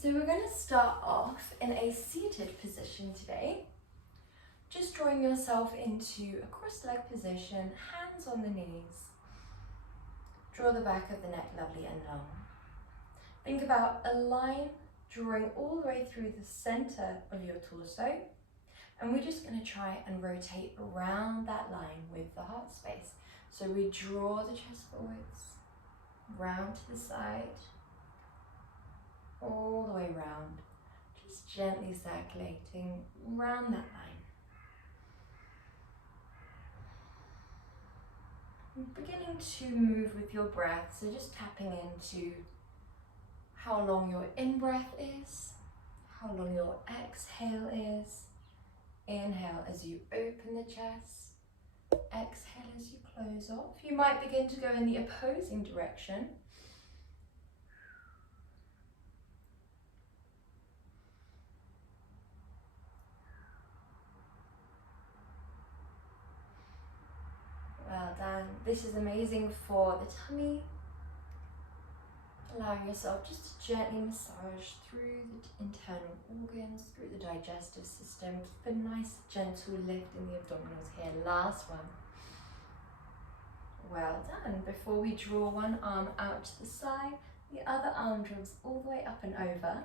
So we're going to start off in a seated position today. Just drawing yourself into a cross-leg position, hands on the knees. Draw the back of the neck lovely and long. Think about a line drawing all the way through the center of your torso. And we're just going to try and rotate around that line with the heart space. So we draw the chest forwards, round to the side, all the way round, just gently circulating round that line. And beginning to move with your breath, so just tapping into how long your in-breath is, how long your exhale is. Inhale as you open the chest, exhale as you close off. You might begin to go in the opposing direction. Well done. This is amazing for the tummy. Allowing yourself just to gently massage through the internal organs, through the digestive system. Keep a nice gentle lift in the abdominals here. Last one. Well done. Before we draw one arm out to the side, the other arm draws all the way up and over.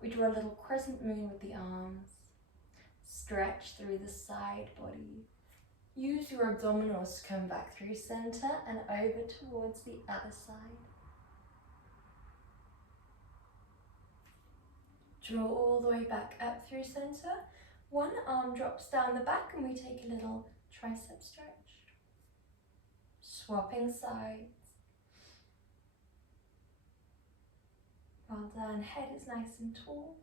We draw a little crescent moon with the arms. Stretch through the side body. Use your abdominals to come back through center and over towards the other side. Draw all the way back up through center. One arm drops down the back and we take a little tricep stretch. Swapping sides. Well done. Head is nice and tall.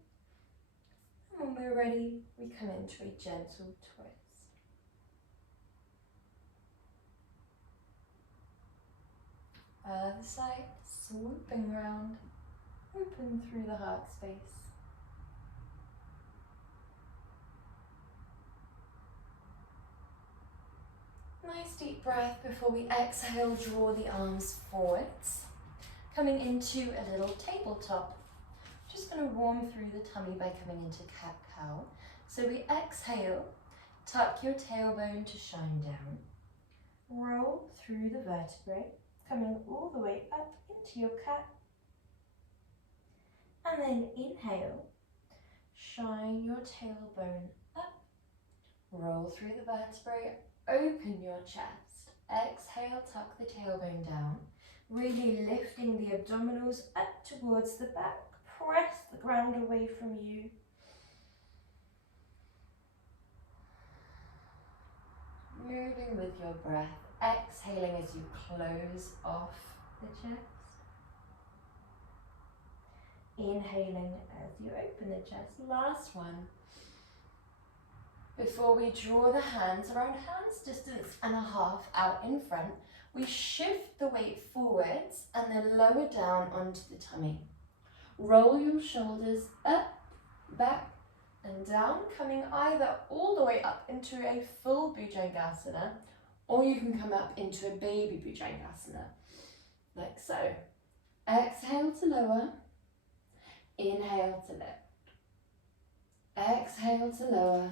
And when we're ready, we come into a gentle twist. Other side, swooping round, open through the heart space. Nice deep breath before we exhale, draw the arms forwards. Coming into a little tabletop. Just going to warm through the tummy by coming into cat-cow. So we exhale, tuck your tailbone to shine down. Roll through the vertebrae, coming all the way up into your cat. And then inhale, shine your tailbone up. Roll through the vertebrae, open your chest. Exhale, tuck the tailbone down. Really lifting the abdominals up towards the back. Press the ground away from you. Moving with your breath. Exhaling as you close off the chest. Inhaling as you open the chest. Last one. Before we draw the hands around hands distance and a half out in front, we shift the weight forwards and then lower down onto the tummy. Roll your shoulders up, back and down, coming either all the way up into a full Bhujangasana, or you can come up into a baby Bhujangasana, like so. Exhale to lower, inhale to lift. Exhale to lower,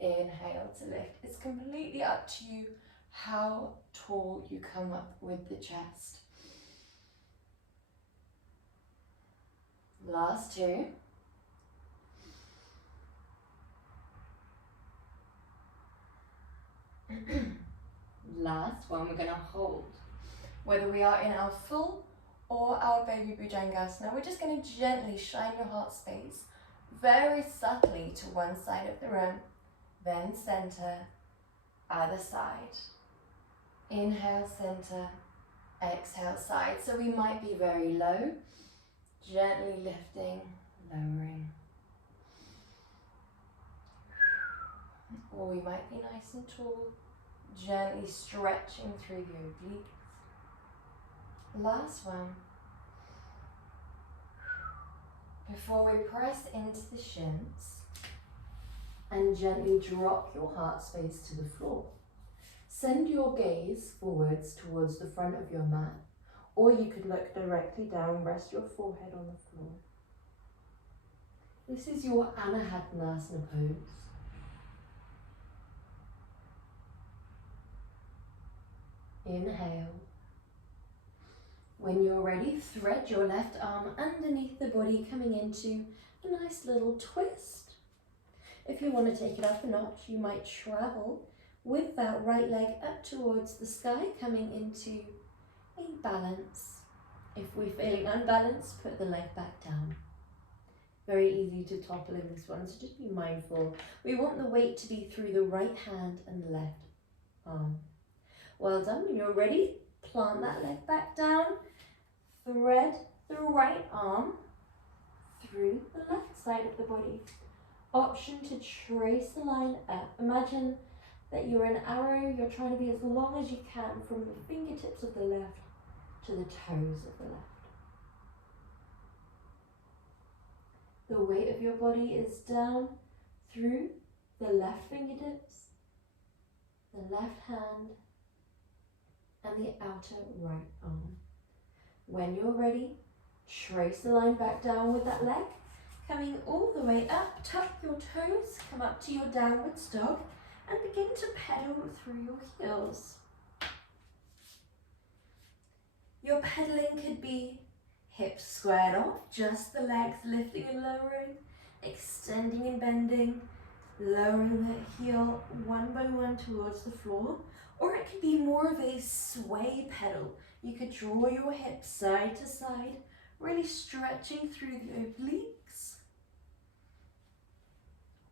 inhale to lift. It's completely up to you how tall you come up with the chest. Last two. Last one, we're going to hold. Whether we are in our full or our baby Bhujangasana, we're just going to gently shine your heart space very subtly to one side of the room, then center, other side. Inhale, center, exhale, side. So we might be very low, gently lifting, lowering. Or we might be nice and tall, gently stretching through the obliques. Last one. Before we press into the shins and gently drop your heart space to the floor. Send your gaze forwards towards the front of your mat, or you could look directly down, rest your forehead on the floor. This is your Anahatanesana pose. Inhale. When you're ready, thread your left arm underneath the body, coming into a nice little twist. If you want to take it up a notch, you might travel with that right leg up towards the sky, coming into a balance. If we're feeling unbalanced, put the leg back down. Very easy to topple in this one, so just be mindful. We want the weight to be through the right hand and the left arm. Well done. When you're ready, plant that leg back down. Thread the right arm through the left side of the body. Option to trace the line up. Imagine that you're an arrow. You're trying to be as long as you can from the fingertips of the left to the toes of the left. The weight of your body is down through the left fingertips, the left hand, and the outer right arm. When you're ready, trace the line back down with that leg, coming all the way up, tuck your toes, come up to your downwards dog, and begin to pedal through your heels. Your pedaling could be hips squared off, just the legs lifting and lowering, extending and bending, lowering the heel one by one towards the floor, or it could be more of a sway pedal. You could draw your hips side to side, really stretching through the obliques.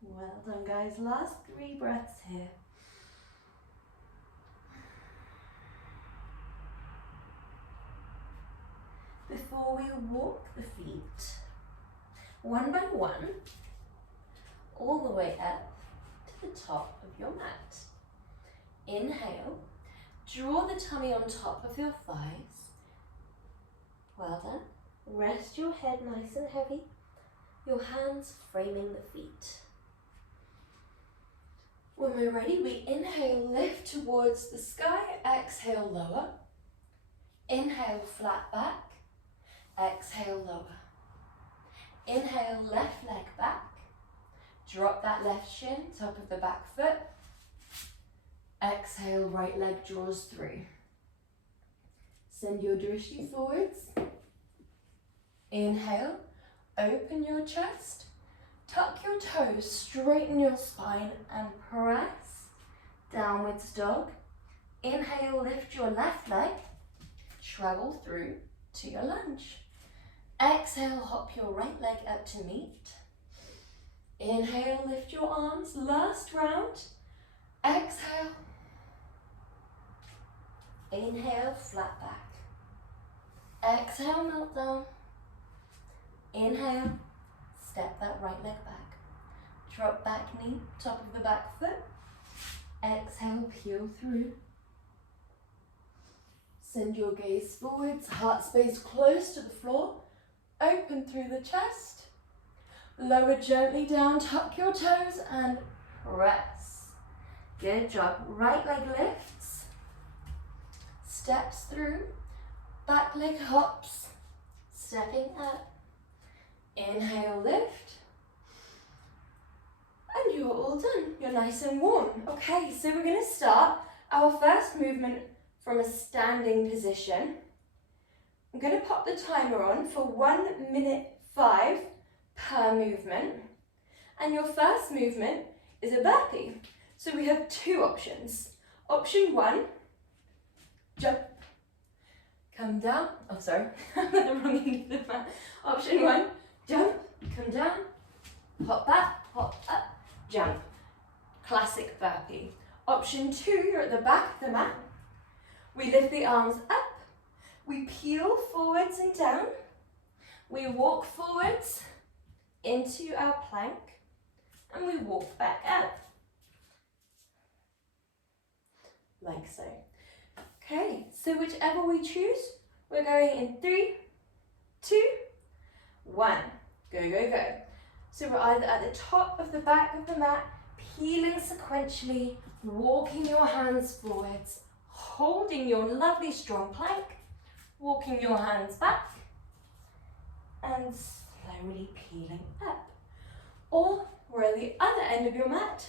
Well done, guys. Last 3 breaths here. Before we walk the feet, one by one, all the way up to the top of your mat. Inhale, draw the tummy on top of your thighs. Well done. Rest your head nice and heavy, your hands framing the feet. When we're ready, we inhale, lift towards the sky, exhale, lower. Inhale, flat back. Exhale, lower. Inhale, left leg back. Drop that left shin, top of the back foot. Exhale, right leg draws through. Send your drishti forwards. Inhale, open your chest. Tuck your toes, straighten your spine and press. Downwards dog. Inhale, lift your left leg. Travel through to your lunge. Exhale, hop your right leg up to meet. Inhale, lift your arms, last round. Exhale. Inhale, flat back. Exhale, melt down. Inhale, step that right leg back. Drop back knee, top of the back foot. Exhale, peel through. Send your gaze forwards, heart space close to the floor. Open through the chest. Lower gently down, tuck your toes and press. Good job. Right leg lifts. Steps through. Back leg hops. Stepping up. Inhale, lift. And you're all done. You're nice and warm. Okay, so we're going to start our first movement from a standing position. I'm going to pop the timer on for 1 minute 5 per movement. And your first movement is a burpee. So we have 2 options. Option 1, jump, come down. Oh, sorry, I'm at the wrong end of the mat. Option 1, jump, come down, hop back, hop up, jump. Classic burpee. Option 2, you're at the back of the mat. We lift the arms up. We peel forwards and down. We walk forwards into our plank and we walk back up. Like so. Okay, so whichever we choose, we're going in 3, 2, 1. Go, go, go. So we're either at the top of the back of the mat, peeling sequentially, walking your hands forwards, holding your lovely strong plank, walking your hands back and slowly peeling up. Or we're at the other end of your mat.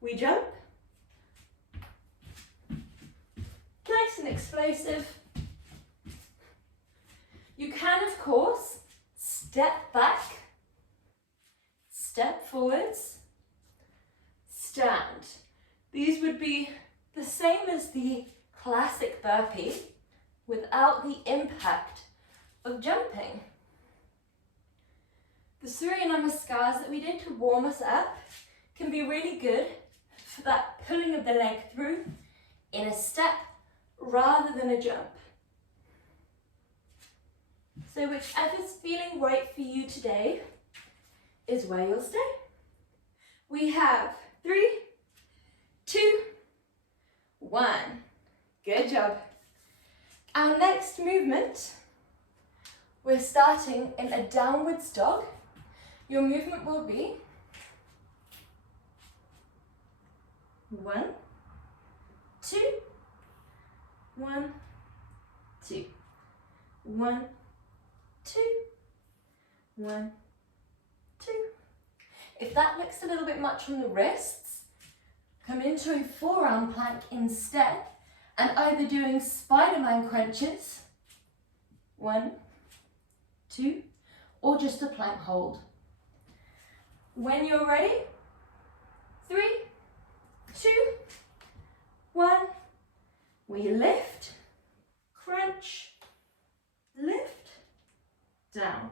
We jump. Nice and explosive. You can, of course, step back, step forwards, stand. These would be the same as the classic burpee without the impact of jumping. The Surya Namaskars that we did to warm us up can be really good for that pulling of the leg through in a step rather than a jump. So whichever's feeling right for you today is where you'll stay. We have 3, 2, 1. Good job. Our next movement, we're starting in a downwards dog. Your movement will be 1, 2, 1, 2, 1, 2, 1, 2. If that looks a little bit much on the wrists, come into a forearm plank instead and either doing Spider-Man crunches, 1, 2, or just a plank hold. When you're ready, 3, 2, 1, we lift, crunch, lift, down,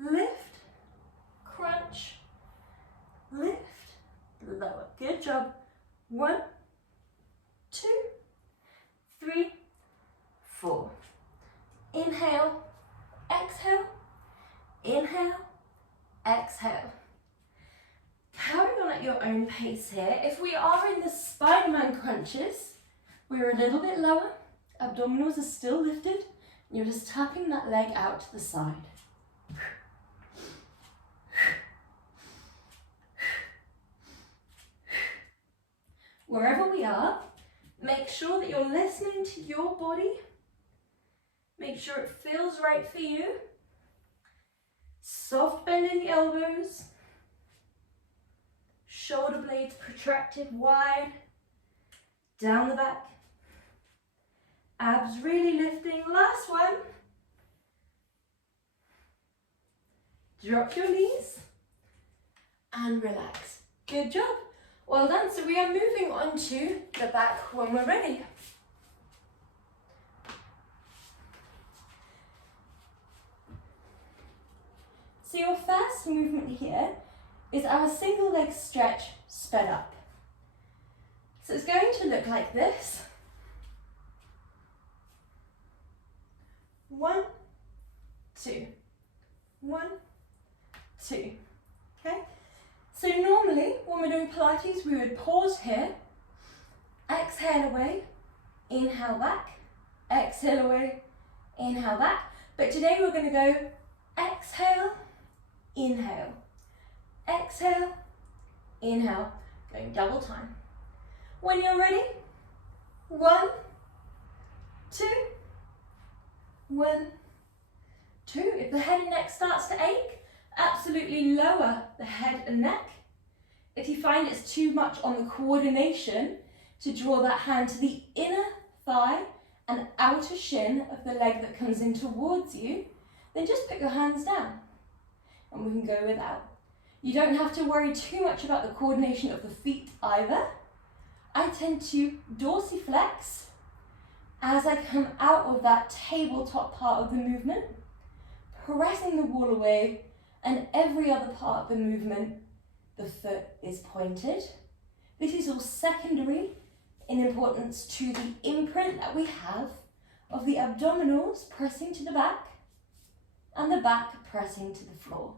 lift, crunch, lift, lower. Good job. 1, 2, 3, 4. Inhale, exhale, inhale, exhale. Carry on at your own pace here. If we are in the Spider-Man crunches, we're a little bit lower, abdominals are still lifted, you're just tapping that leg out to the side. Wherever we are, make sure that you're listening to your body. Make sure it feels right for you. Soft bend in the elbows. Shoulder blades protracted wide. Down the back. Abs really lifting. Last one. Drop your knees and relax. Good job. Well done. So we are moving on to the back when we're ready. So your first movement here is our single leg stretch sped up. So it's going to look like this. 1, 2, 1, 2. Okay? So normally, when we're doing Pilates, we would pause here, exhale away, inhale back, exhale away, inhale back. But today we're going to go exhale, inhale, exhale, inhale, going double time. When you're ready, 1, 2, 1, 2. If the head and neck starts to ache, absolutely lower the head and neck. If you find it's too much on the coordination to draw that hand to the inner thigh and outer shin of the leg that comes in towards you, then just put your hands down and we can go without. You don't have to worry too much about the coordination of the feet either. I tend to dorsiflex as I come out of that tabletop part of the movement, pressing the wall away, and every other part of the movement, the foot is pointed. This is all secondary in importance to the imprint that we have of the abdominals pressing to the back and the back pressing to the floor.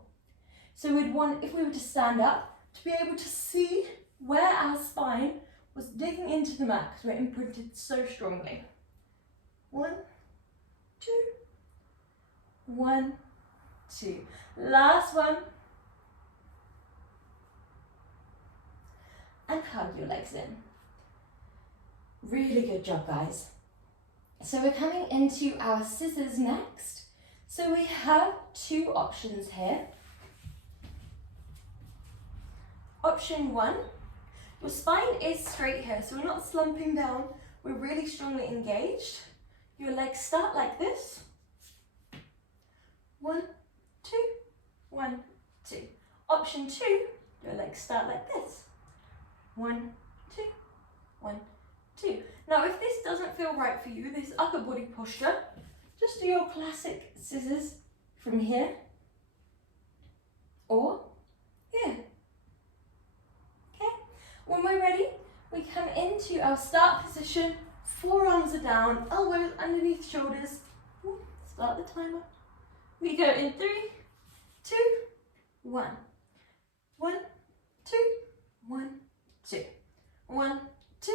So we'd want, if we were to stand up, to be able to see where our spine was digging into the mat because we're imprinted so strongly. 1, 2, 1, 2. Last one. And hug your legs in. Really good job, guys. So we're coming into our scissors next. So we have 2 options here. Option 1, your spine is straight here, so we're not slumping down, we're really strongly engaged. Your legs start like this. 1, 2, 1, 2. Option 2, your legs start like this. 1, 2, 1, 2. Now if this doesn't feel right for you, this upper body posture, just do your classic scissors from here or here. Okay, when we're ready, we come into our start position, forearms are down, elbows underneath shoulders. Start the timer. We go in 3, 2, 1. 1, 2, 1, 2. 1, 2,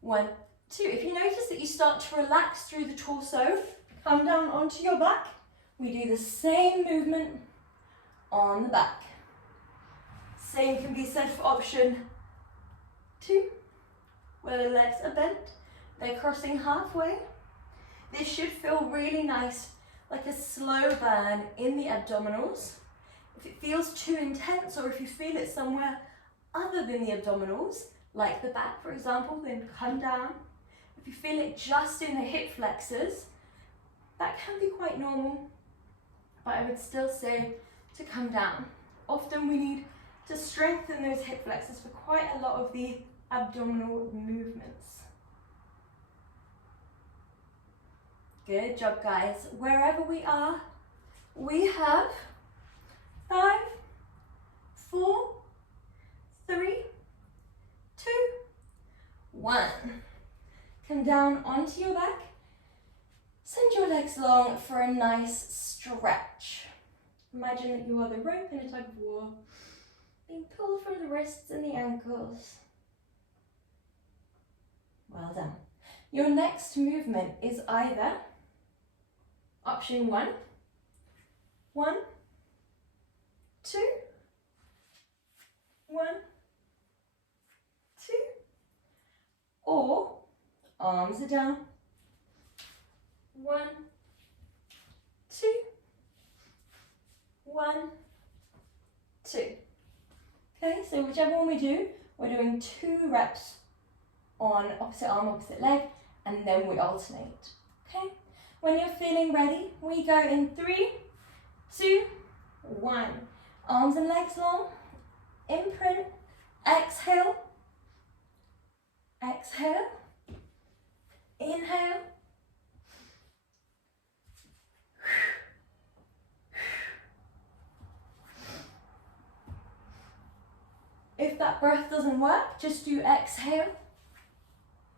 1, 2. If you notice that you start to relax through the torso, come down onto your back. We do the same movement on the back. Same can be said for option 2, where the legs are bent, they're crossing halfway. This should feel really nice, like a slow burn in the abdominals. If it feels too intense, or if you feel it somewhere other than the abdominals, like the back for example, then come down. If you feel it just in the hip flexors, that can be quite normal, but I would still say to come down. Often we need to strengthen those hip flexors for quite a lot of the abdominal movements. Good job, guys. Wherever we are, we have 5, 4, 3, 2, 1. Come down onto your back. Send your legs long for a nice stretch. Imagine that you are the rope in a tug of war, being pulled from the wrists and the ankles. Well done. Your next movement is either option 1, 1, 2, 1, 2, or arms are down. 1, 2, 1, 2. Okay, so whichever one we do, we're doing 2 reps on opposite arm, opposite leg, and then we alternate. Okay, when you're feeling ready, we go in 3, 2, 1. Arms and legs long, imprint, exhale, exhale, inhale, if that breath doesn't work, just do exhale,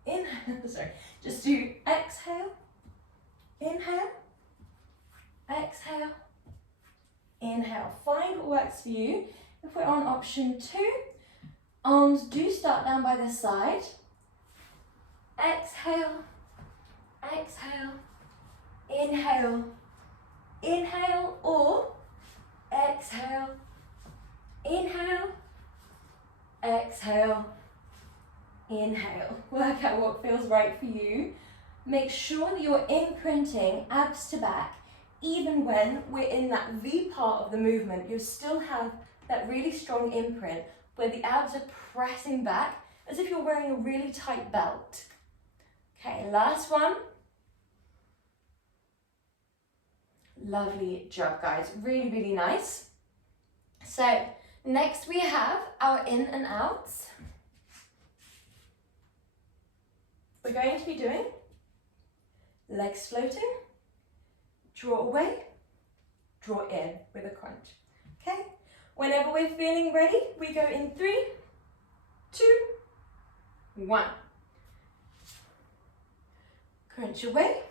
inhale, sorry, just do exhale, inhale, exhale, inhale. Find what works for you. If we're on option 2, arms do start down by the side. Exhale, exhale, inhale, inhale, or exhale, inhale, exhale, inhale. Work out what feels right for you. Make sure that you're imprinting abs to back. Even when we're in that V part of the movement, you still have that really strong imprint where the abs are pressing back as if you're wearing a really tight belt. Okay, last one. Lovely job, guys. Really, really nice. So next we have our in and outs. We're going to be doing legs floating, draw away, draw in with a crunch. Okay? Whenever we're feeling ready, we go in 3, 2, 1. Crunch away,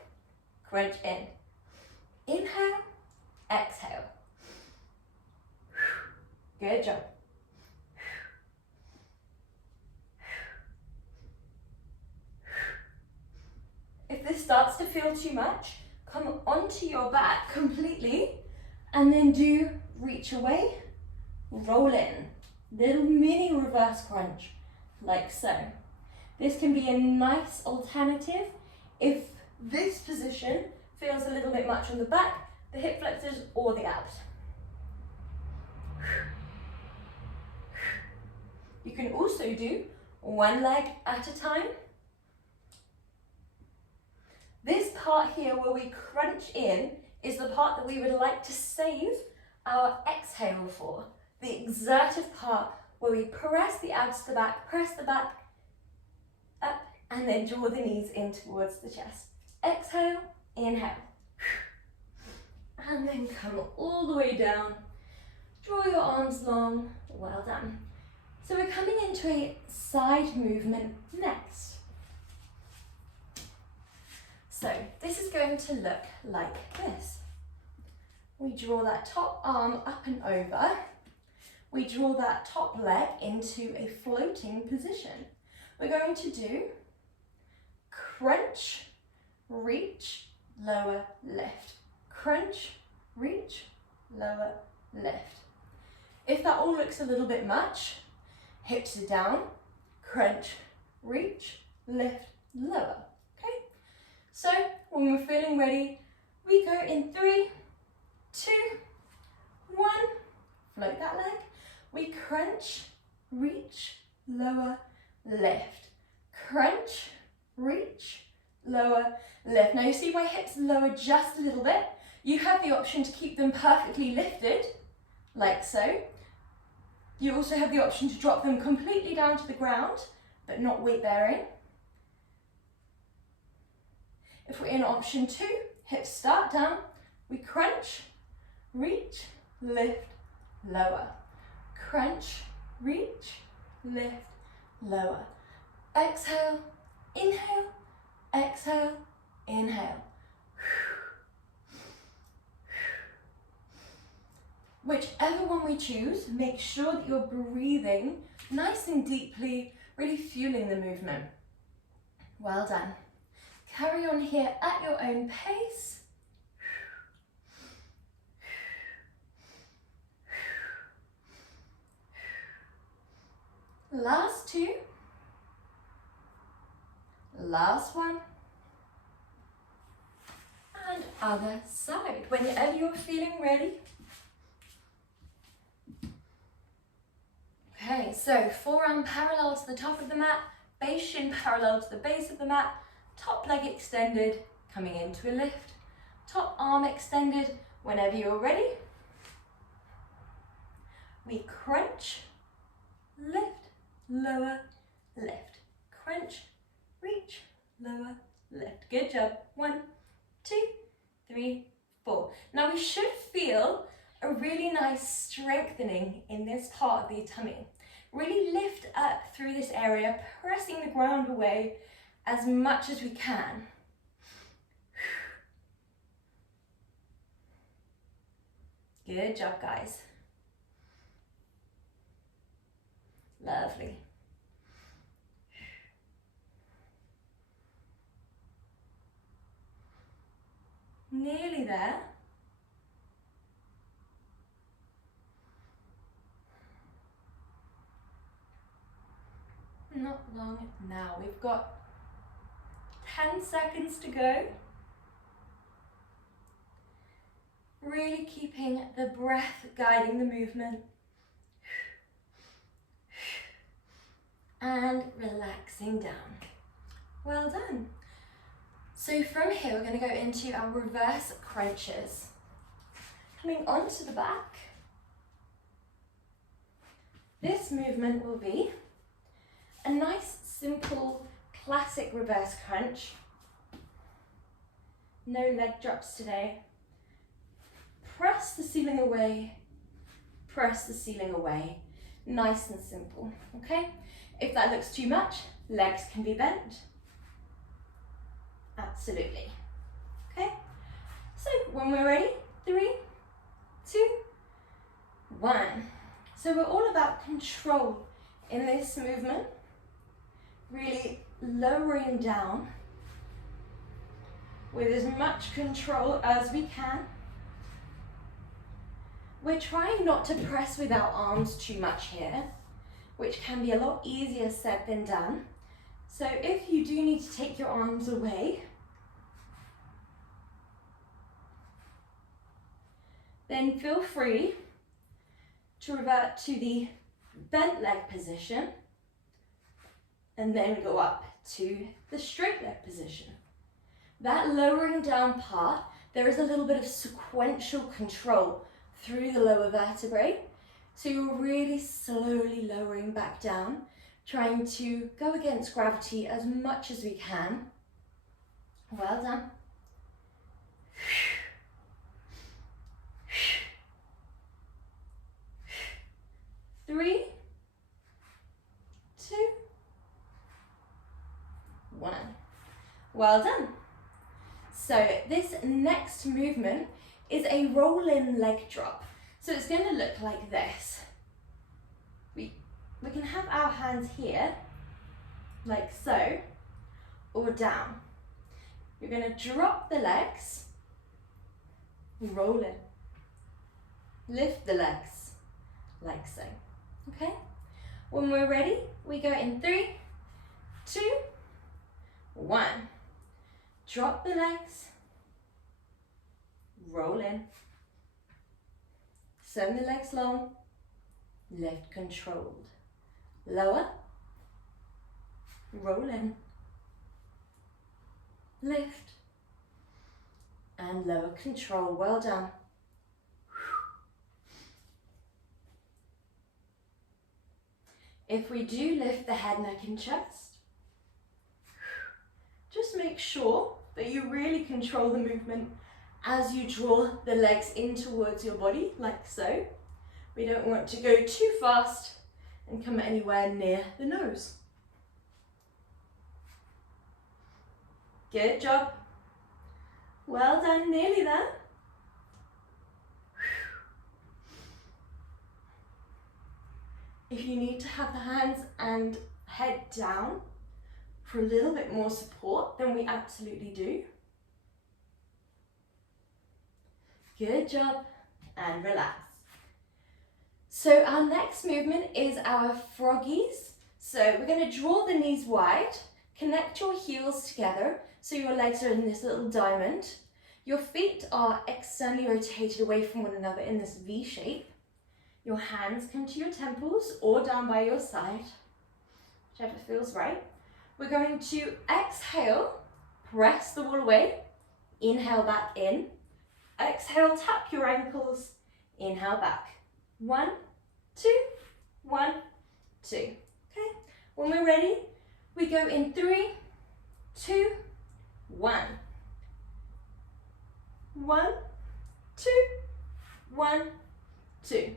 crunch in. Inhale, exhale. Good job. If this starts to feel too much, come onto your back completely and then do reach away, roll in. Little mini reverse crunch, like so. This can be a nice alternative if this position feels a little bit much on the back, the hip flexors or the abs. You can also do one leg at a time. This part here where we crunch in is the part that we would like to save our exhale for. The exertive part where we press the abs to the back, press the back up, and then draw the knees in towards the chest. Exhale, inhale. And then come all the way down. Draw your arms long, well done. So we're coming into a side movement next. So this is going to look like this. We draw that top arm up and over. We draw that top leg into a floating position. We're going to do crunch, reach, lower, lift. Crunch, reach, lower, lift. If that all looks a little bit much, hips are down, crunch, reach, lift, lower. Okay? So when we're feeling ready, we go in 3, 2, 1, float that leg. We crunch, reach, lower, lift. Crunch, reach, lower, lift. Now you see my hips lower just a little bit. You have the option to keep them perfectly lifted, like so. You also have the option to drop them completely down to the ground, but not weight bearing. If we're in option 2, hips start down, we crunch, reach, lift, lower. Crunch, reach, lift, lower. Exhale, inhale, exhale, inhale. Whichever one we choose, make sure that you're breathing nice and deeply, really fueling the movement. Well done. Carry on here at your own pace. Last 2. Last 1. And other side. Whenever you're feeling ready. Okay, so forearm parallel to the top of the mat, base shin parallel to the base of the mat, top leg extended, coming into a lift, top arm extended. Whenever you're ready, we crunch, lift, lower, lift. Crunch, reach, lower, lift. Good job. 1, 2, 3, 4. Now we should feel a really nice strengthening in this part of the tummy. Really lift up through this area, pressing the ground away as much as we can. Good job, guys. Lovely. Nearly there. Not long now. We've got 10 seconds to go. Really keeping the breath guiding the movement. And relaxing down. Well done. So from here, we're going to go into our reverse crunches. Coming onto the back. This movement will be a nice, simple, classic reverse crunch. No leg drops today. Press the ceiling away, press the ceiling away. Nice and simple, okay? If that looks too much, legs can be bent. Absolutely. Okay? So when we're ready, 3, 2, 1. So we're all about control in this movement. Really lowering down with as much control as we can. We're trying not to press with our arms too much here, which can be a lot easier said than done. So if you do need to take your arms away, then feel free to revert to the bent leg position, and then go up to the straight leg position. That lowering down part, there is a little bit of sequential control through the lower vertebrae. So you're really slowly lowering back down, trying to go against gravity as much as we can. Well done. 3, 2, 1. Well done. So this next movement is a roll-in leg drop. So it's going to look like this. We can have our hands here, like so, or down. You're going to drop the legs, roll in, lift the legs, like so. Okay? When we're ready, we go in 3, 2, 1. Drop the legs, roll in, send the legs long, lift controlled, lower, roll in, lift, and lower control. Well done. If we do lift the head, neck and chest, just make sure that you really control the movement as you draw the legs in towards your body, like so. We don't want to go too fast and come anywhere near the nose. Good job. Well done, nearly there. If you need to have the hands and head down for a little bit more support, then we absolutely do. Good job, and relax. So our next movement is our froggies. So we're going to draw the knees wide, connect your heels together so your legs are in this little diamond. Your feet are externally rotated away from one another in this V shape. Your hands come to your temples or down by your side, whichever feels right. We're going to exhale, press the wall away, inhale back in, exhale, tap your ankles, inhale back. 1, 2, 1, 2. Okay, when we're ready, we go in 3, 2, 1. 1, 2, 1, 2.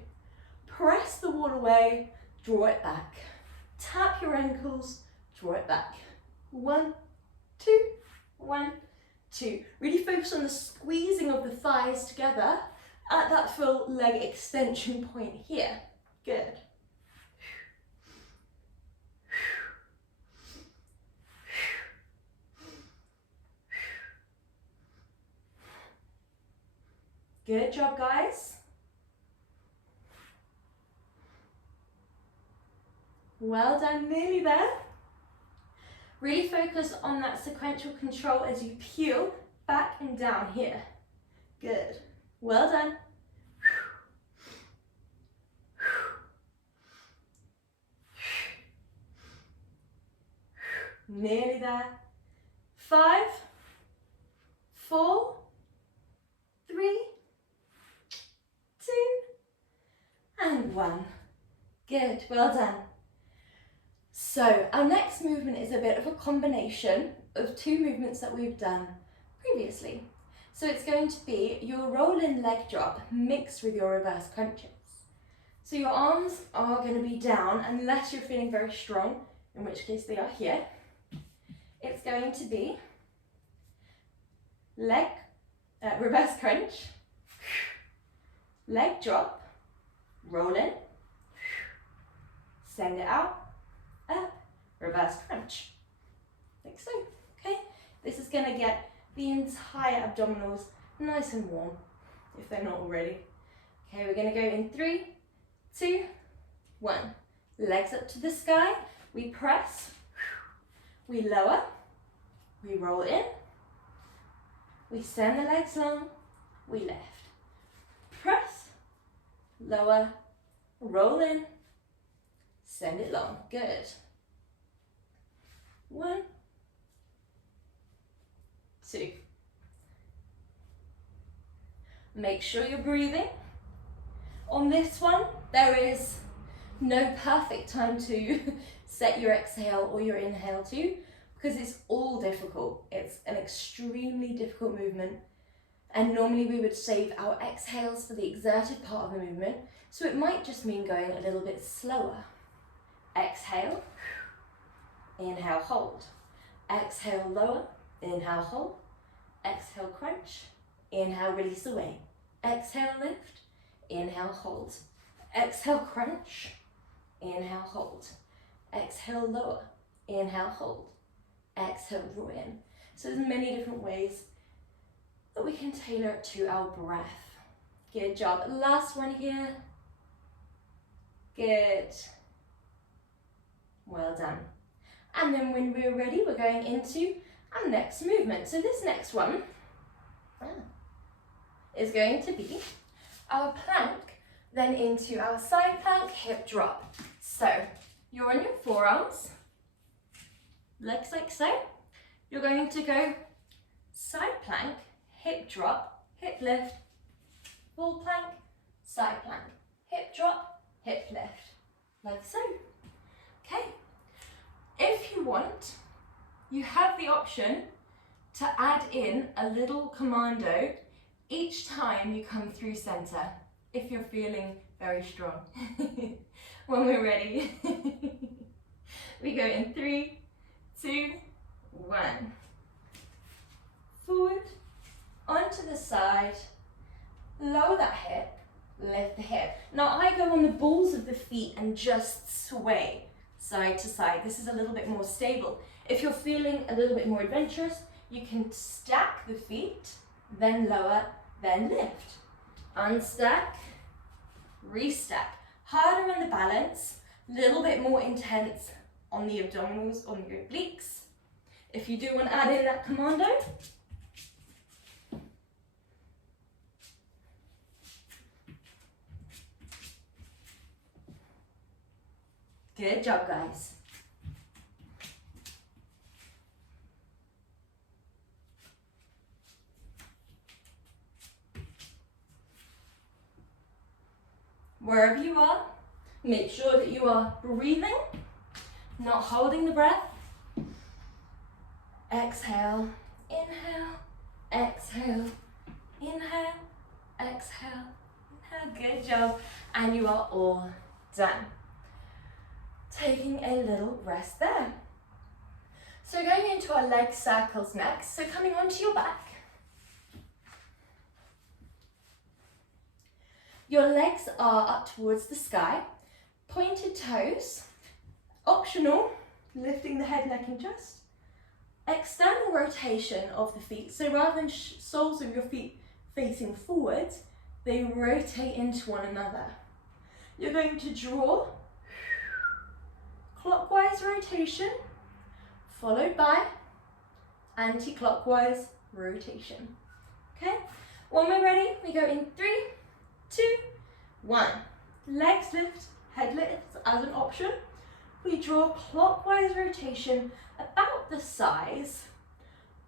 Press the wall away, draw it back. Tap your ankles, draw it back. 1, 2, 1, 2. Really focus on the squeezing of the thighs together at that full leg extension point here. Good. Good job, guys. Well done, nearly there. Really focus on that sequential control as you peel back and down here. Good. Well done. Nearly there. 5, 4, 3, 2, and 1. Good, well done. So our next movement is a bit of a combination of two movements that we've done previously. So it's going to be your roll-in leg drop mixed with your reverse crunches. So your arms are going to be down unless you're feeling very strong, in which case they are here. It's going to be leg, reverse crunch, leg drop, roll in, send it out, up, reverse crunch, like so. Okay, this is going to get the entire abdominals nice and warm, if they're not already. Okay, we're going to go in 3, 2, 1. Legs up to the sky, we press, we lower, we roll in, we send the legs long, we lift. Press, lower, roll in, Send it long. Good. 1, 2. Make sure you're breathing. On this one, there is no perfect time to set your exhale or your inhale to, because it's all difficult. It's an extremely difficult movement, and normally we would save our exhales for the exerted part of the movement, so it might just mean going a little bit slower. Exhale, inhale, hold. Exhale, lower, inhale, hold. Exhale, crunch, inhale, release away. Exhale, lift, inhale, hold. Exhale, crunch, inhale, hold. Exhale, lower, inhale, hold. Exhale, draw in. So there's many different ways that we can tailor it to our breath. Good job. Last one here. Good. Well done. And then when we're ready, we're going into our next movement. So this next one is going to be our plank, then into our side plank, hip drop. So you're on your forearms, legs like so. You're going to go side plank, hip drop, hip lift, full plank, side plank, hip drop, hip lift, like so. Okay. If you want, you have the option to add in a little commando each time you come through center, if you're feeling very strong. When we're ready, we go in 3, 2, 1. Forward, onto the side, lower that hip, lift the hip. Now I go on the balls of the feet and just sway side to side. This is a little bit more stable. If you're feeling a little bit more adventurous, you can stack the feet, then lower, then lift. Unstack, restack. Harder on the balance, a little bit more intense on the abdominals, on your obliques. If you do want to add in that commando, good job, guys. Wherever you are, make sure that you are breathing, not holding the breath. Exhale, inhale, exhale, inhale, exhale, inhale. Good job. And you are all done. Taking a little rest there. So going into our leg circles next. So coming onto your back. Your legs are up towards the sky, pointed toes, optional, lifting the head, neck and chest. External rotation of the feet, so rather than soles of your feet facing forwards, they rotate into one another. You're going to draw, clockwise rotation, followed by anti-clockwise rotation. Okay, when we're ready, we go in 3, 2, 1. Legs lift, head lifts as an option. We draw clockwise rotation about the size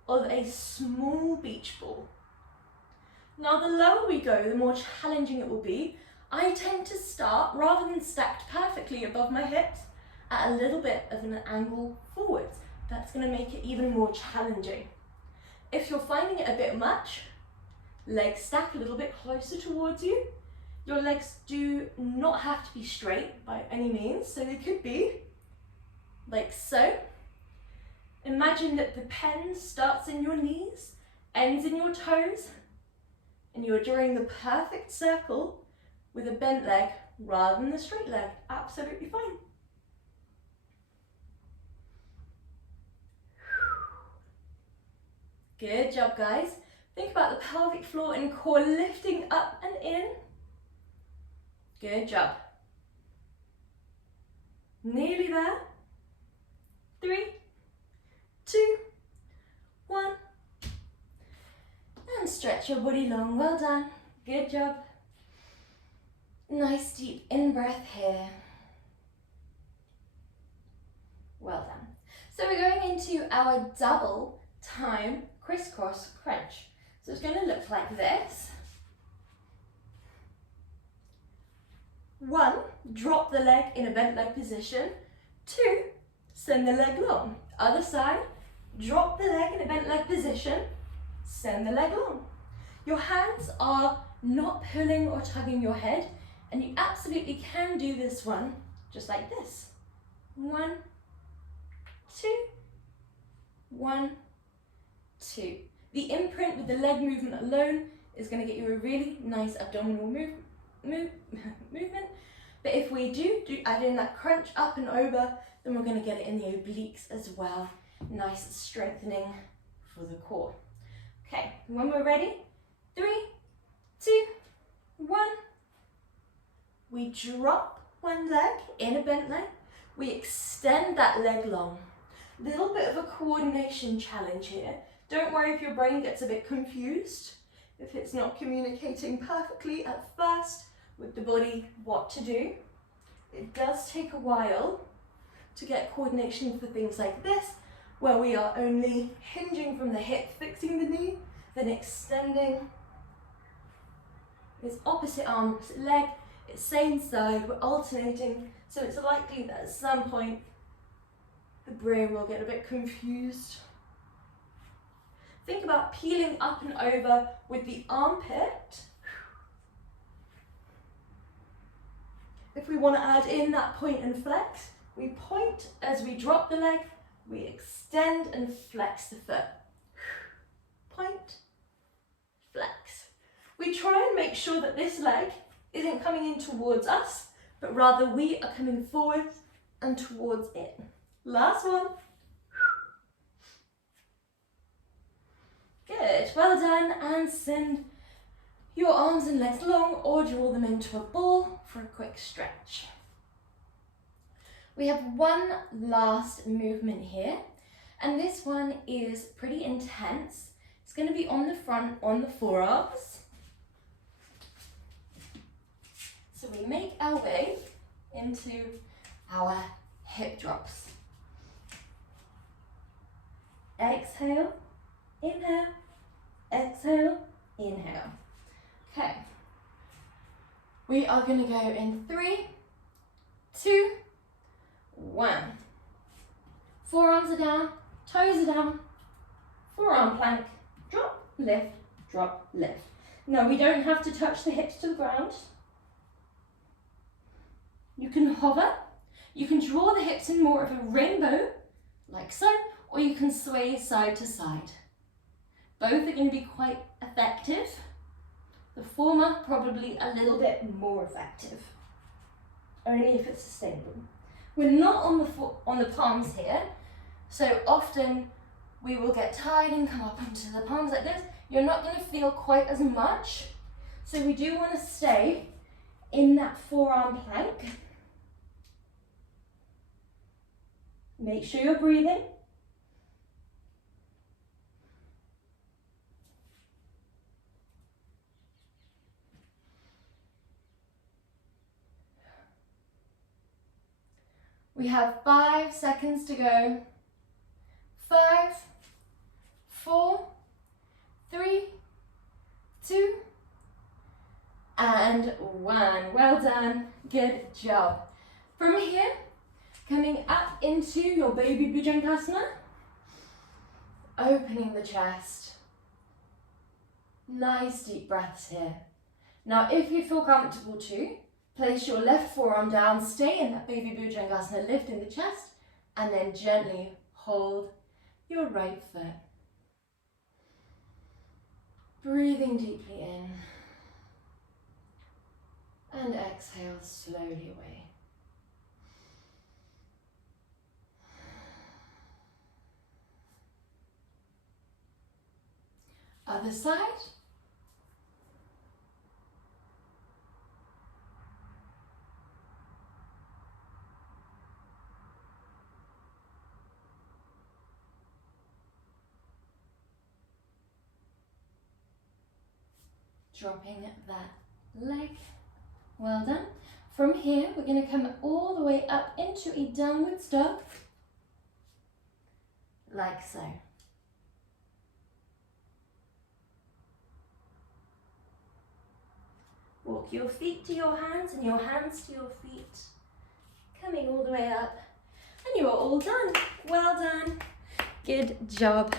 of a small beach ball. Now the lower we go, the more challenging it will be. I tend to start, rather than stacked perfectly above my hips, at a little bit of an angle forwards. That's going to make it even more challenging. If you're finding it a bit much, legs stack a little bit closer towards you. Your legs do not have to be straight by any means, so they could be like so. Imagine that the pen starts in your knees, ends in your toes, and you're drawing the perfect circle with a bent leg rather than the straight leg. Absolutely fine. Good job, guys. Think about the pelvic floor and core lifting up and in. Good job. Nearly there. 3, 2, 1. And stretch your body long. Well done. Good job. Nice deep in-breath here. Well done. So we're going into our double time crisscross crunch. So it's going to look like this. 1, drop the leg in a bent leg position. 2, send the leg long. Other side, drop the leg in a bent leg position, send the leg long. Your hands are not pulling or tugging your head, and you absolutely can do this one just like this. 1, 2, 1, 2. The imprint with the leg movement alone is going to get you a really nice abdominal movement. But if we do add in that crunch up and over, then we're going to get it in the obliques as well. Nice strengthening for the core. Okay, when we're ready, 3, 2, 1. We drop one leg in a bent leg. We extend that leg long. Little bit of a coordination challenge here. Don't worry if your brain gets a bit confused, if it's not communicating perfectly at first with the body what to do. It does take a while to get coordination for things like this, where we are only hinging from the hip, fixing the knee, then extending. It's opposite arm, opposite leg, it's same side, we're alternating, so it's likely that at some point the brain will get a bit confused. Think about peeling up and over with the armpit. If we want to add in that point and flex, we point as we drop the leg, we extend and flex the foot. Point, flex. We try and make sure that this leg isn't coming in towards us, but rather we are coming forward and towards it. Last one. Good, well done, and send your arms and legs long or draw them into a ball for a quick stretch. We have one last movement here, and this one is pretty intense. It's going to be on the front, on the forearms. So we make our way into our hip drops. Exhale, inhale, exhale, inhale. Okay. We are going to go in 3, 2, 1. Forearms are down, toes are down, forearm plank, drop, lift, drop, lift. Now we don't have to touch the hips to the ground. You can hover, you can draw the hips in more of a rainbow, like so, or you can sway side to side. Both are going to be quite effective. The former probably a little bit more effective, only if it's sustainable. We're not on the palms here, so often we will get tired and come up onto the palms like this. You're not going to feel quite as much, so we do want to stay in that forearm plank. Make sure you're breathing. We have 5 seconds to go. 5, 4, 3, 2, and 1. Well done, good job. From here, coming up into your baby bhujangasana, opening the chest. Nice deep breaths here. Now, if you feel comfortable to, place your left forearm down, stay in that baby bhujangasana, lift in the chest, and then gently hold your right foot. Breathing deeply in, and exhale slowly away. Other side. Dropping that leg. Well done. From here, we're going to come all the way up into a downwards dog. like so. Walk your feet to your hands and your hands to your feet, coming all the way up. And you are all done. Well done. Good job.